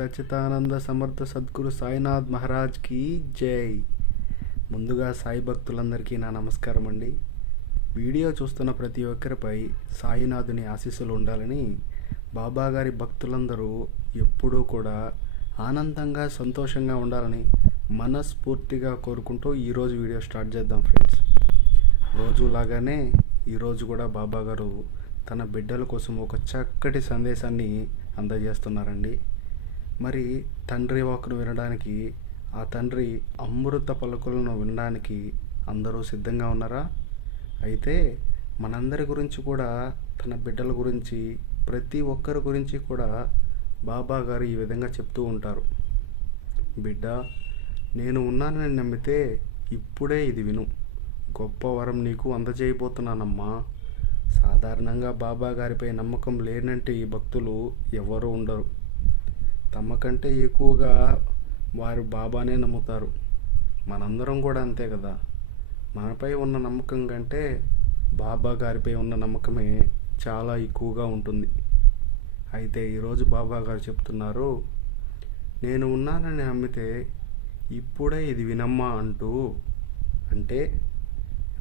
సచ్చిదానంద సమర్థ సద్గురు సాయినాథ్ మహారాజ్కి జై. ముందుగా సాయి భక్తులందరికీ నా నమస్కారం అండి. వీడియో చూస్తున్న ప్రతి ఒక్కరిపై సాయినాథుని ఆశీస్సులు ఉండాలని బాబాగారి భక్తులందరూ ఎప్పుడూ కూడా ఆనందంగా సంతోషంగా ఉండాలని మనస్ఫూర్తిగా కోరుకుంటూ ఈరోజు వీడియో స్టార్ట్ చేద్దాం ఫ్రెండ్స్. రోజులాగానే ఈరోజు కూడా బాబాగారు తన బిడ్డల కోసం ఒక చక్కటి సందేశాన్ని అందజేస్తున్నారండి. మరి తండ్రి వాక్కును వినడానికి, ఆ తండ్రి అమృత పలుకులను వినడానికి అందరూ సిద్ధంగా ఉన్నారా? అయితే మనందరి గురించి కూడా, తన బిడ్డల గురించి, ప్రతి ఒక్కరి గురించి కూడా బాబా గారు ఈ విధంగా చెప్తూ ఉంటారు. బిడ్డ, నేను ఉన్నానని నమ్మితే ఇప్పుడే ఇది విను, గొప్ప వరం నీకు అందజేయబోతున్నానమ్మా. సాధారణంగా బాబా గారిపై నమ్మకం లేనంటే ఈ భక్తులు ఎవరు ఉండరు. తమకంటే ఎక్కువగా వారు బాబానే నమ్ముతారు. మనందరం కూడా అంతే కదా. మనపై ఉన్న నమ్మకం కంటే బాబా గారిపై ఉన్న నమ్మకమే చాలా ఎక్కువగా ఉంటుంది. అయితే ఈరోజు బాబా గారు చెప్తున్నారు, నేను ఉన్నానని నమ్మితే ఇప్పుడే ఇది వినమ్మా అంటూ. అంటే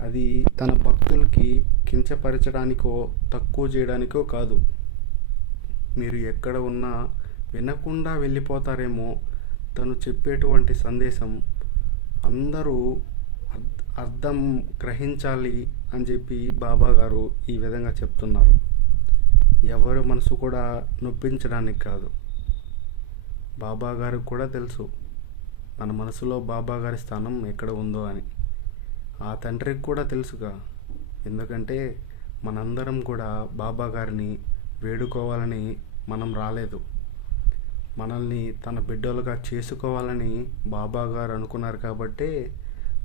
అది తన భక్తులకి కించపరచడానికో తక్కువ చేయడానికో కాదు. మీరు ఎక్కడ ఉన్నా వినకుండా వెళ్ళిపోతారేమో. తను చెప్పేటువంటి సందేశం అందరూ అర్థం గ్రహించాలి అని చెప్పి బాబా గారు ఈ విధంగా చెప్తున్నారు. ఎవరి మనసు కూడా నొప్పించడానికి కాదు. బాబా గారికి కూడా తెలుసు మన మనసులో బాబా గారి స్థానం ఎక్కడ ఉందో అని. ఆ తండ్రికి కూడా తెలుసుగా. ఎందుకంటే మనందరం కూడా బాబా గారిని వేడుకోవాలని మనం రాలేదు. మనల్ని తన బిడ్డలుగా చేసుకోవాలని బాబా గారు అనుకున్నారు కాబట్టే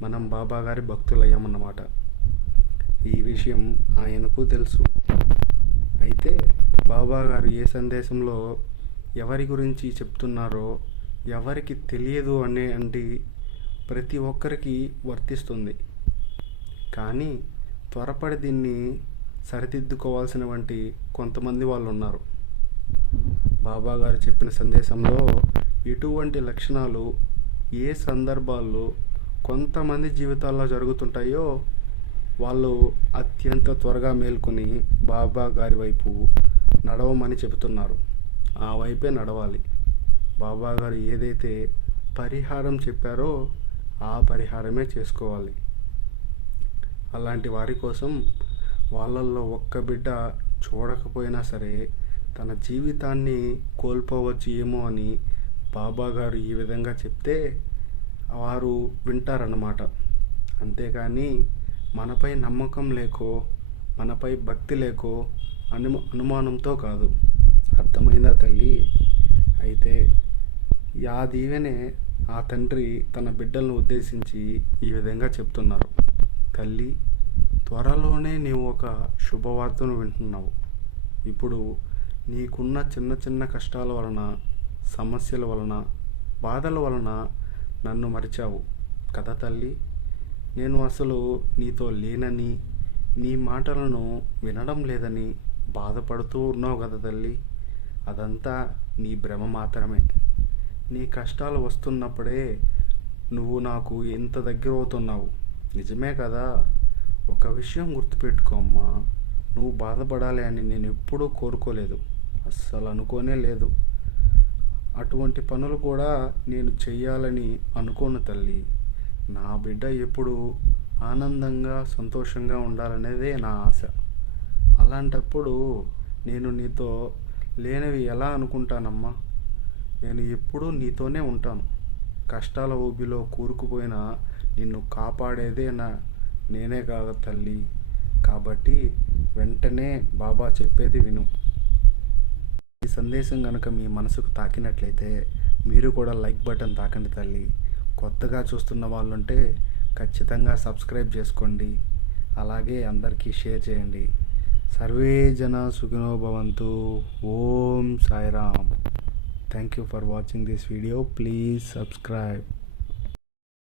మనం బాబా గారి భక్తులయ్యామన్నమాట. ఈ విషయం ఆయనకు తెలుసు. అయితే బాబా గారు ఏ సందేశంలో ఎవరి గురించి చెప్తున్నారో ఎవరికి తెలియదు అంటే ప్రతి ఒక్కరికి వర్తిస్తుంది. కానీ త్వరపడి దీన్ని సరిదిద్దుకోవాల్సిన వంటి కొంతమంది వాళ్ళు ఉన్నారు. బాబా గారు చెప్పిన సందేశంలో ఎటువంటి లక్షణాలు ఏ సందర్భాల్లో కొంతమంది జీవితాల్లో జరుగుతుంటాయో వాళ్ళు అత్యంత త్వరగా మేల్కొని బాబా గారి వైపు నడవమని చెబుతున్నారు. ఆ వైపే నడవాలి. బాబా గారు ఏదైతే పరిహారం చెప్పారో ఆ పరిహారమే చేసుకోవాలి. అలాంటి వారి కోసం వాళ్ళల్లో ఒక్క బిడ్డ చూడకపోయినా సరే తన జీవితాన్ని కోల్పోవచ్చు ఏమో అని బాబా గారు ఈ విధంగా చెప్తే వారు వింటారన్నమాట. అంతేకాని మనపై నమ్మకం లేకో, మనపై భక్తి లేకో, అనుమానంతో కాదు. అర్థమైందా తల్లి? అయితే ఆ దీవెనే ఆ తండ్రి తన బిడ్డలను ఉద్దేశించి ఈ విధంగా చెప్తున్నారు. తల్లి, త్వరలోనే నీవు ఒక శుభవార్తను వింటున్నావు. ఇప్పుడు నీకున్న చిన్న చిన్న కష్టాల వలన, సమస్యల వలన, బాధల వలన నన్ను మరిచావు కదా తల్లి. నేను అసలు నీతో లేనని, నీ మాటలను వినడం లేదని బాధపడుతూ ఉన్నావు కదా తల్లి. అదంతా నీ భ్రమ మాత్రమే. నీ కష్టాలు వస్తున్నప్పుడే నువ్వు నాకు ఎంత దగ్గర అవుతున్నావు. నిజమే కదా. ఒక విషయం గుర్తుపెట్టుకో అమ్మా, నువ్వు బాధపడాలి అని నేను ఎప్పుడూ కోరుకోలేదు, అస్సలు అనుకోనే లేదు. అటువంటి పనులు కూడా నేను చెయ్యాలని అనుకోను తల్లి. నా బిడ్డ ఎప్పుడు ఆనందంగా సంతోషంగా ఉండాలనేదే నా ఆశ. అలాంటప్పుడు నేను నీతో లేనివి ఎలా అనుకుంటానమ్మా? నేను ఎప్పుడూ నీతోనే ఉంటాను. కష్టాల ఊబిలో కూరుకుపోయినా నిన్ను కాపాడేదే నేనే కాదు తల్లి. కాబట్టి వెంటనే బాబా చెప్పేది విను. ఈ సందేశం కనుక మీ మనసుకు తాకినట్లయితే మీరు కూడా లైక్ బటన్ తాకండి తల్లి. కొత్తగా చూస్తున్న వాళ్ళుంటే ఖచ్చితంగా సబ్స్క్రైబ్ చేసుకోండి. అలాగే అందరికీ షేర్ చేయండి. సర్వే జన సుఖినో భవంతు. ఓం Sairam. Thank you for watching this video. Please subscribe.